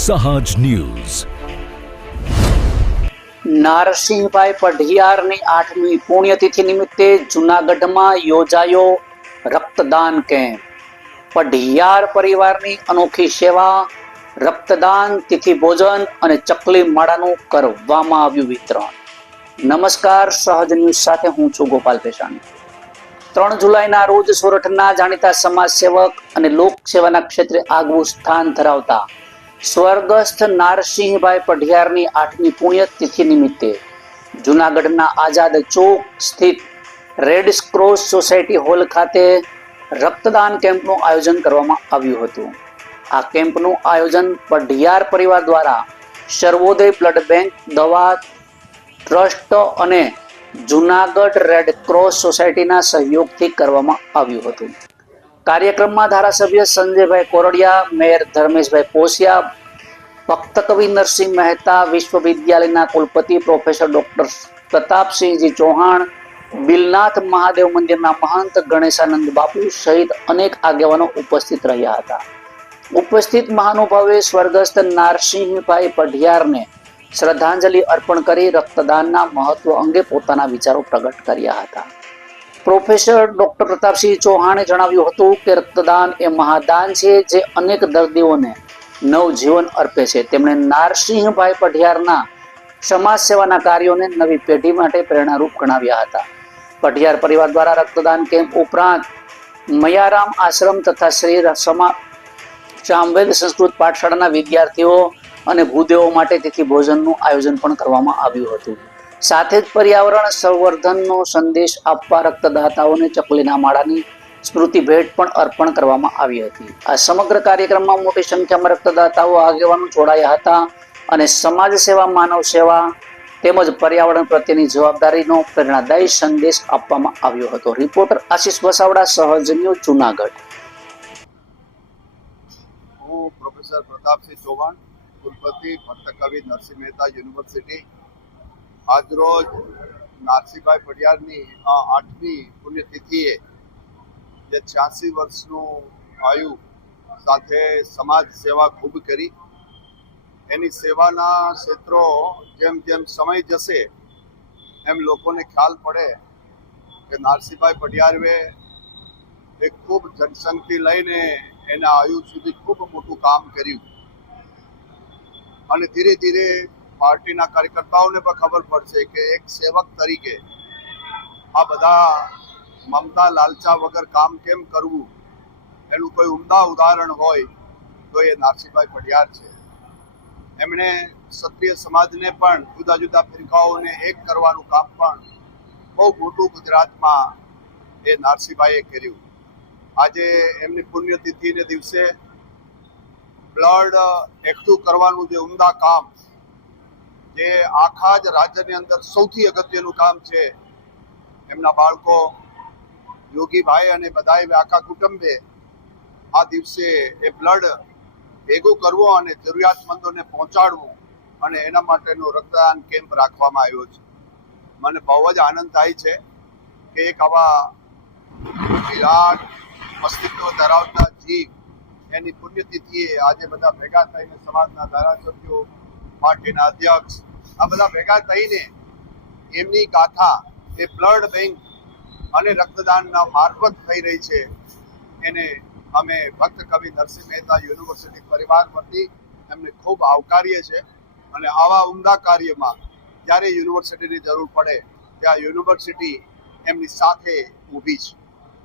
સહજ ન્યૂઝ. નારસિંહભાઈ પઢિયારની 8મી પુણ્યતિથિ નિમિત્તે જૂનાગઢમાં યોજાયો રક્તદાન કેમ્પ. પઢિયાર પરિવારની અનોખી સેવા, રક્તદાન, તિથિ ભોજન અને ચકલી માળાનું કરવામાં આવ્યું વિતરણ. નમસ્કાર, સહજ ન્યૂઝ સાથે હું છું ગોપાલ પેશાણી. 3 જુલાઈના રોજ સોરઠના જાણીતા સમાજ સેવક અને લોક સેવાના ક્ષેત્રે આગવું સ્થાન ધરાવતા સ્વર્ગસ્થ નારસિંહભાઈ પઢિયારની 8મી પુણ્યતિથિ નિમિત્તે જૂનાગઢના આઝાદ ચોક સ્થિત રેડ ક્રોસ સોસાયટી હોલ ખાતે રક્તદાન કેમ્પનું આયોજન કરવામાં આવ્યું હતું. આ કેમ્પનું આયોજન પઢિયાર પરિવાર દ્વારા સર્વોદય બ્લડ બેંક, દવા ટ્રસ્ટ અને જૂનાગઢ રેડ ક્રોસ સોસાયટીના સહયોગથી કરવામાં આવ્યું હતું. કાર્યક્રમમાં ધારાસભ્ય સંજયભાઈ કોરડિયા, મેયર ધર્મેશભાઈ પોસિયા, ભક્ત કવિ નરસિંહ મહેતા, વિશ્વવિદ્યાલયના કુલપતિ પ્રોફેસર ડોક્ટર પ્રતાપસિંહજી ચૌહાણ, બિલનાથ મહાદેવ મંદિરના મહંત ગણેશાનંદ બાપુ સહિત અનેક આગેવાનો ઉપસ્થિત રહ્યા હતા. ઉપસ્થિત મહાનુભાવોએ સ્વર્ગસ્થ નારસિંહભાઈ પઢિયારને શ્રદ્ધાંજલિ અર્પણ કરી રક્તદાનના મહત્વ અંગે પોતાના વિચારો પ્રગટ કર્યા હતા. પ્રોફેસર ડોક્ટર પ્રતાપસિંહ ચૌહાણે જણાવ્યું હતું કે રક્તદાન એ મહાદાન છે જે અનેક દર્દીઓને નવજીવન અર્પે છે. તેમણે નારસિંહભાઈ પઢિયારના સમાજ સેવાના કાર્યોને નવી પેઢી માટે પ્રેરણારૂપ ગણાવ્યા હતા. પઢિયાર પરિવાર દ્વારા રક્તદાન કેમ્પ ઉપરાંત મયારામ આશ્રમ તથા શ્રી સામવેદ સંસ્કૃત પાઠશાળાના વિદ્યાર્થીઓ અને ભૂદેવો માટે તિથિ ભોજનનું આયોજન પણ કરવામાં આવ્યું હતું. સાથે જ પર્યાવરણ સંવર્ધનનો સંદેશ આપવા રક્તદાતાઓને ચકલીના માળાની સ્મૃતિ ભેટ પણ અર્પણ કરવામાં આવી હતી. આ સમગ્ર કાર્યક્રમમાં મોટી સંખ્યામાં રક્તદાતાઓ આગેવાનો જોડાયા હતા અને સમાજ સેવા, માનવ સેવા તેમજ પર્યાવરણ પ્રત્યેની જવાબદારીનો પ્રેરણાદાયી સંદેશ આપવામાં આવ્યો હતો. રિપોર્ટર આશીષ વસાવડા, સહજ ન્યૂઝ, જૂનાગઢ. હું પ્રોફેસર પ્રતાપસિંહ ચૌહાણ, કુલપતિ ભક્ત કવિ નરસિંહ મહેતા યુનિવર્સિટી. આજરોજ નારસિંહભાઈ પઢિયારની આ 8મી પુણ્યતિથિએ જે 86 વર્ષનું આયુ સાથે સમાજ સેવા ખૂબ કરી. એની સેવાના ક્ષેત્રો જેમ જેમ સમય જશે એમ લોકોને ખ્યાલ પડે કે નારસિંહભાઈ પઢિયારે એક ખૂબ જનસંઘથી લઈને એના આયુ સુધી ખૂબ મોટું કામ કર્યું. અને ધીરે ધીરે પાર્ટીના કાર્યકર્તાઓને પણ ખબર પડશે કે એક સેવક તરીકે આ બધા મમતા લાલચા વગર કામ કેમ કરવું, એનું કોઈ ઉમદા ઉદાહરણ હોય તો એ નારસિંહભાઈ પઢિયાર છે. એમણે ક્ષત્રિય સમાજને પણ, જુદા જુદા ફિરકાઓને એક કરવાનું કામ પણ બહુ મોટું ગુજરાતમાં એ નારસિંહભાઈએ કર્યું. આજે એમની પુણ્યતિથિને દિવસે બ્લડ એકઠું કરવાનું જે ઉમદા કામ, જે આખા જ રાજ્યની અંદર સૌથી અગત્યનું કામ છે, એમના બાળકો યોગીભાઈ અને બધાએ આખા કુટુંબે આ દિવસે એ બ્લડ ભેગું કરવું અને જરૂરિયાતમંદોને પહોંચાડવું અને એના માટેનો રક્તદાન કેમ્પ રાખવામાં આવ્યો છે. મને બહુ જ આનંદ થાય છે કે એક આવા વિરાટ અસ્તિત્વ ધરાવતા જીવ એની પુણ્યતિથિએ આજે બધા ભેગા થઈને, સમાજના ધારાસભ્યો, પાર્ટીના અધ્યક્ષ, આ બધા ભેગા થઈને એમની ગાથા એ બ્લડ બેંક અને રક્તદાનના મારફત થઈ રહી છે, એને અમે ભક્ત કવિ નરસિંહ મહેતા યુનિવર્સિટી પરિવાર વતી એમને ખૂબ આવકારીએ છીએ. અને આવા ઉમદા કાર્યમાં જ્યારે યુનિવર્સિટીની જરૂર પડે ત્યાં યુનિવર્સિટી એમની સાથે ઊભી છે.